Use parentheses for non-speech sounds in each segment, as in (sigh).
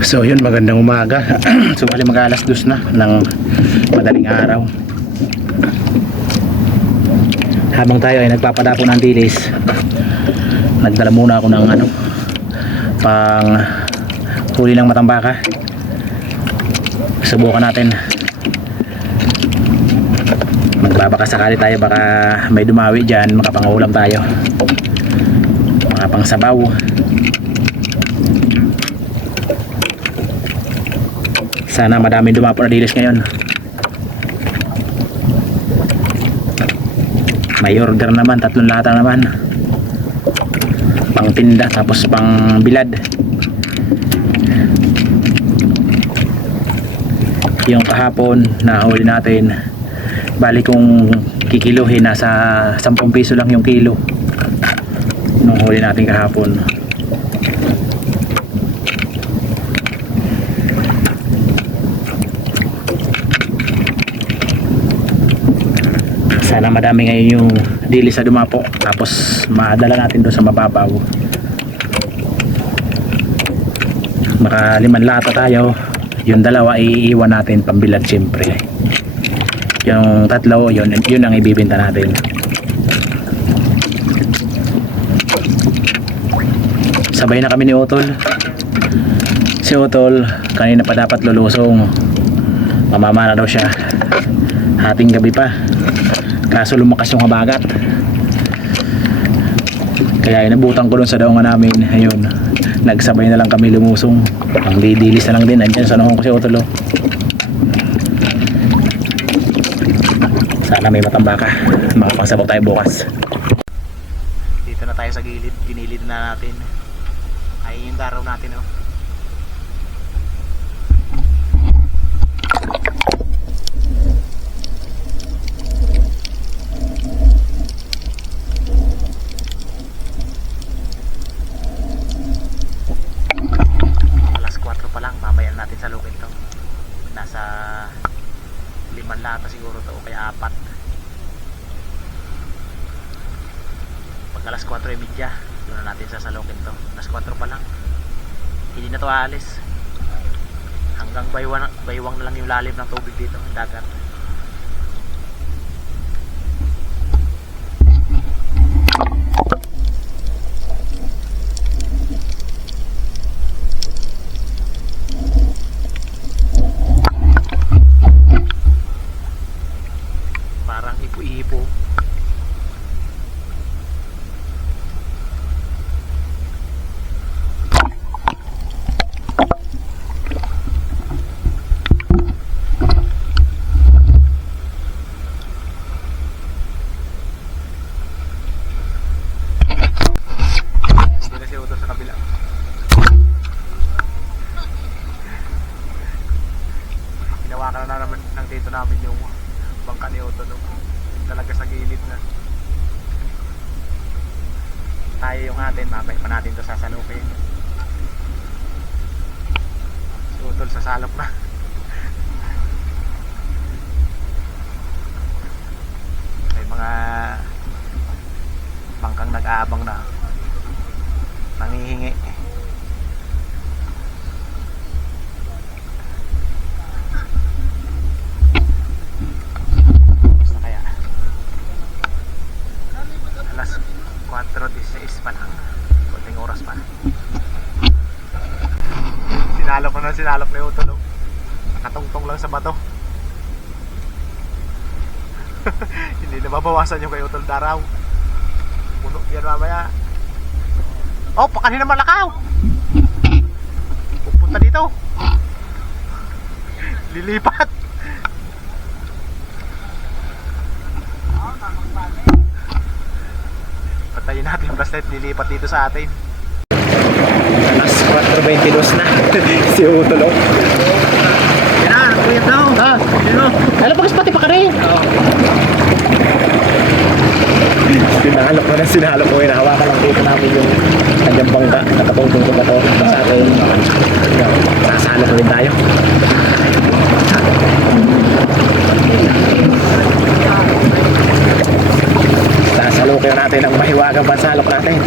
So yun, magandang umaga. (clears throat) so bali mag alas dos na ng madaling araw. Habang tayo ay nagpapadapo ng dilis, nagdala muna ako ng ano, pang huli ng matambaka. Subukan natin. Magbabaka sakali tayo baka may dumawi dyan, makapangulam tayo. Makapang sabaw. Sana madaming dumapo na dilis ngayon. May order naman, tatlong lata naman. Pang tinda tapos pang bilad. Yung kahapon nahuli natin. Bali kung kikiluhin nasa 10 piso lang yung kilo. Nung huli natin kahapon. Madami ngayon yung dili sa dumapo. Tapos madala natin doon sa mababaw. Maka liman lata tayo. Yung dalawa iiwan natin pambilad siyempre yung tatlo yun, yun ang ibibenta natin. Sabay na kami ni Utol. Si Utol kanina pa dapat lulusong. Mamamana daw siya. Hating gabi pa kaso lumakas yung habagat kaya inabutan ko dun sa daungan namin. Ayun. Nagsabay na lang kami lumusong. Ang didilis na lang din. Andyan sa noong ko si Otolo. Sana may matambaka makapagsabaw tayo bukas. Dito na tayo sa gilid. Ginilid na natin. Ay yung daraw natin oh alas 4 pa lang mamaya natin sa lukid to nasa limang lata siguro to o kaya apat pag alas 4 e media doon na natin sasalukin to. Alas 4 pa lang. Hindi na to aalis. Hanggang baywang, baywang na lang yung lalim ng tubig dito ng dagat parang ipo-ipo Hindi na siya utos sa kabila. Hinawakan na naman ng dito namin yung bangka ni Otto no? talaga sa gilid na tayo yung atin mamay pa natin to sasalukin si Utol sa salok na (laughs) may mga bangkang nag-aabang na. Nangihingi Sinalok ko na sinalok na yung tulog. Nakatungtong lang sa bato. (laughs) Hindi na mabawasan yung kay Utol Daraw. Puno yan mamaya. Oh, pa kanina malakaw. Pupunta dito. (laughs) Lilipat. Patayin natin yung flashlight, lilipat dito sa atin. Alas 4.22 na. (laughs) si Utol oh. Yan na, kuyat daw. Ha? Yun o. Alam pag pati pa ka rin. Oo. Sinalok ko na sinalok ko. Hinahawakan lang dito namin yung kanyang bangka. Nakatungtong ko ba to sa atin. Sasalok rin tayo. Sasalukin natin ang mahiwagang pansalok natin.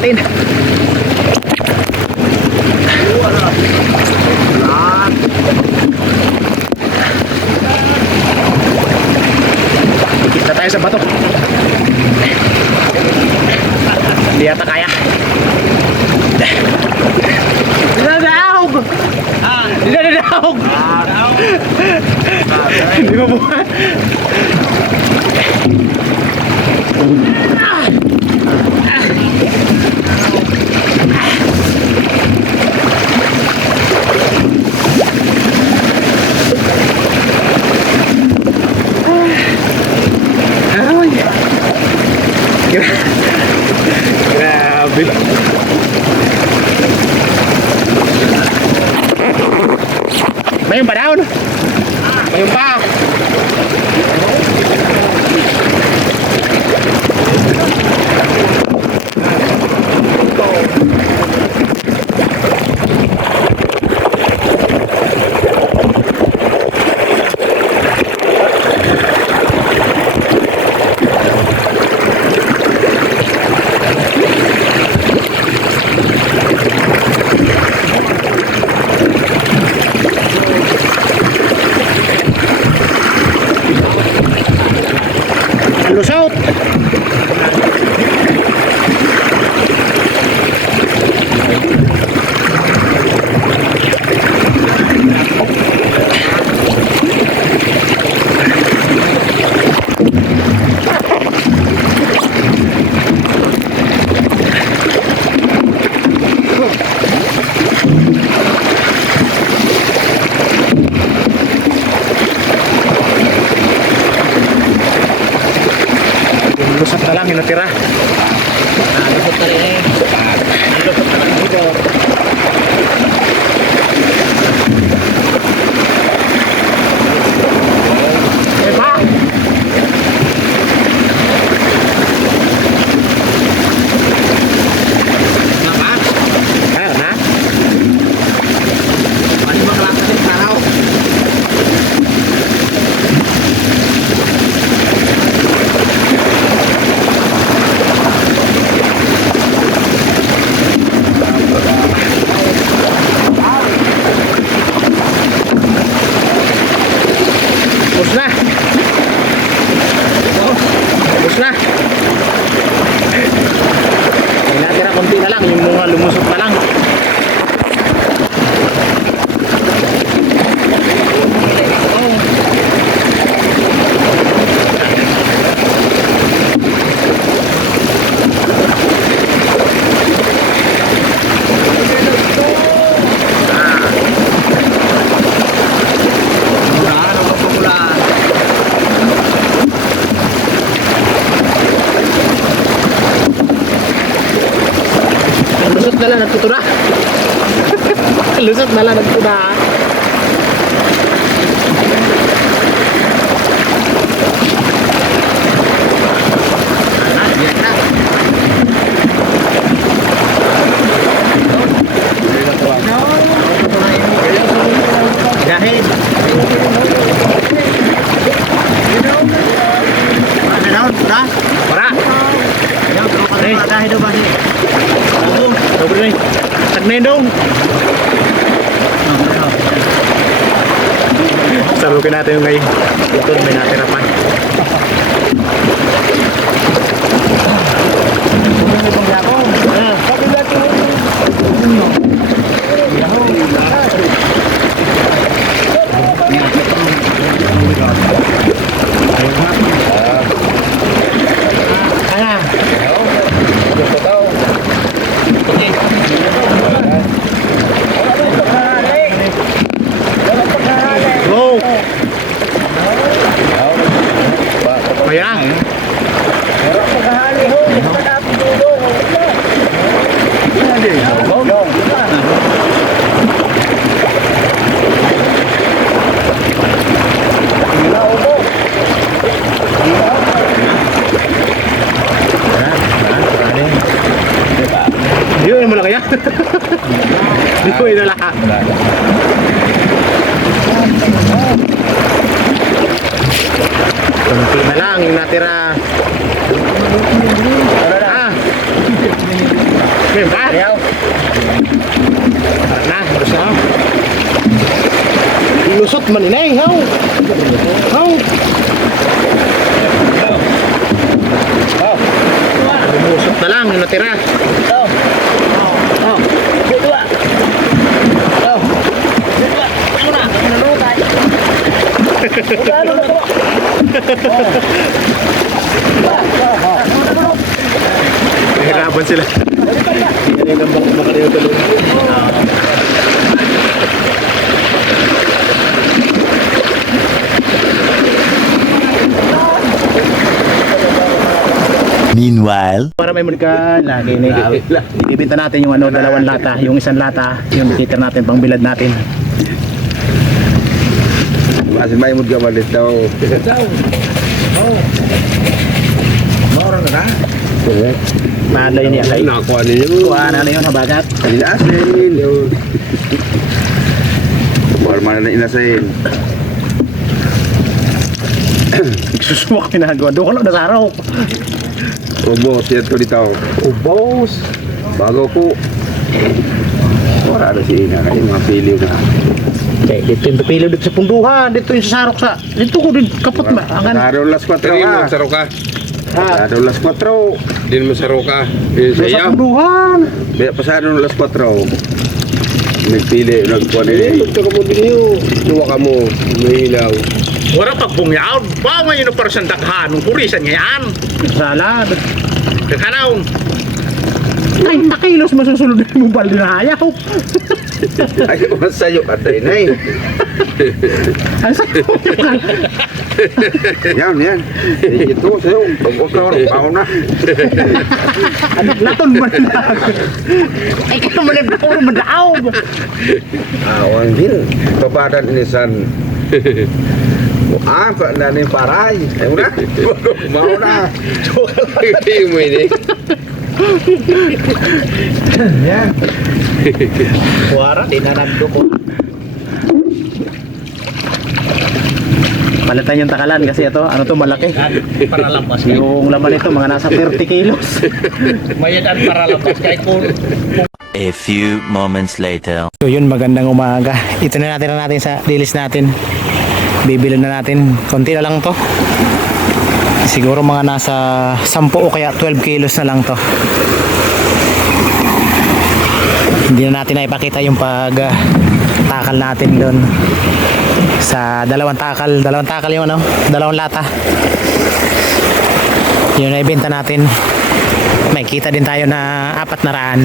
natin. Kita tayo sa bato. Hindi ata kaya. Dinadaog! Ah! Hindi mo buwan. Ah! Ayun, banaon. Ayun pa. out. lusot na lang hinatira malah Susukin natin yung ngayon. Ito, may natira pa. Oh, my God. Kunti na lang yung natira. Ah! Ah! Tara na, gusto na. Ilusot man ina eh, haw! Haw! Lumusot na lang yung natira. Ito. Ano na to? Nahirapan sila. Yung gambang kumakareho tuloy. Meanwhile, Para may ka lagi na ibibenta natin yung ano, dalawang lata, yung isang lata, yung titer natin, pang bilad natin. Masih may mood ka malit daw. Mahalay niya kay. Nakakuha ninyo. Kuha na na yun, habagat. Inasin. Man na inasin. Susuwak ginagawa. Doon ko lang nasaraw. Ubos, yan ko dito. Ubos. Bago po. Wala na si Ina kayo, mga piliw na. Okay, dito yung pipiliw dito sa punduhan. Dito yung sa sarok sa... Dito ko din kapot ba? Ang Pasado las 4 Hindi mo ka. saro ka. ha? Pasado las 4. Hindi mo saro ka. Yung sa Sa iyo. punduhan. Kaya pasado las 4. Nagpili, nagkuha Hindi, nila. ito ka mo din yun. Luwa ka mo. May ilaw. Wala pag bungyaw, ba ngayon ang parang sandakhan, nung kurisan niya yan. Salad. Kakanaw, Ay, nakilos masusunod (laughs) mo balde na ayaw. Ay, mas sa'yo ka tayo na eh. Ang sayo Yan, yan. Eh, Ito sa'yo. Pag huwag ka oras, baho na. Laton mo na. Ay, kaya mo na puro madaaw. Ah, orang din. Pabadan inisan. Ah, kok na ni paray. Ay una. Mau na. Mo ini. Wara, di na nando ko. Palitan yung takalan kasi ito, ano to malaki. Para lampas kayo. Yung laman nito, mga nasa 30 kilos. Mayadan para lampas kayo kung a few moments later. So yun, magandang umaga. Ito na natin na natin sa dilis natin. Bibili na natin. Konti na lang to. Siguro mga nasa 10 o kaya 12 kilos na lang to. Hindi na natin na ipakita yung pag ah, takal natin doon. Sa dalawang takal, dalawang takal yung ano, dalawang lata. Yun na ibenta natin. May kita din tayo na apat na raan.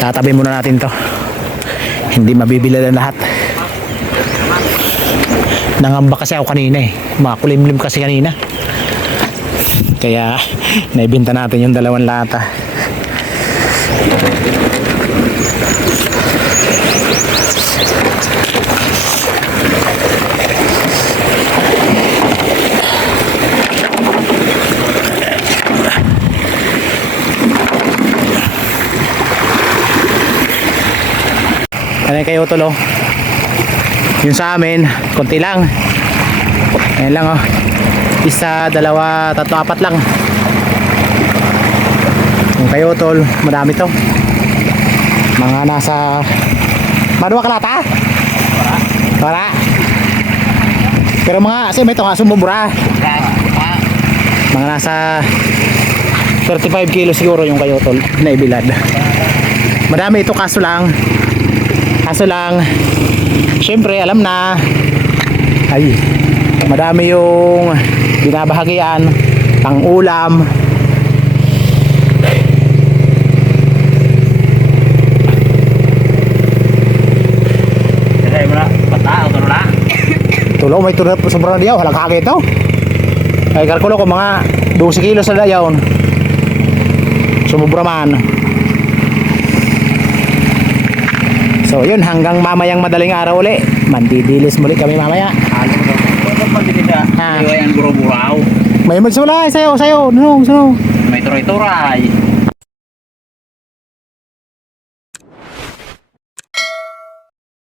Tatabi muna natin to. Hindi mabibila na lahat. Nangamba kasi ako kanina eh. Makulimlim kasi kanina. Kaya (laughs) naibenta natin yung dalawang lata. Ano kayo tulo? Yung sa amin, konti lang. Ayan lang oh. Isa, dalawa, tatlo, apat lang. Yung kayo tol, madami to. Mga nasa... Madua kalata? Wala. Pero mga, kasi may ito nga, sumubura. Mga nasa 35 kilo siguro yung kayo tol na ibilad. Madami ito kaso lang Kaso lang, syempre alam na, ay, madami yung binabahagian, pang ulam. Tulo, may tulad po sobrang diyaw, halang kakit ito. Ay, kalkulo ko mga 12 kilos na dayaw. Sumubra man. So yun, hanggang mamayang madaling araw uli. Mandidilis muli kami mamaya. Ano Ano? Ah. May magsulay, sayo, sayo, nunong, sunong. May turay-turay.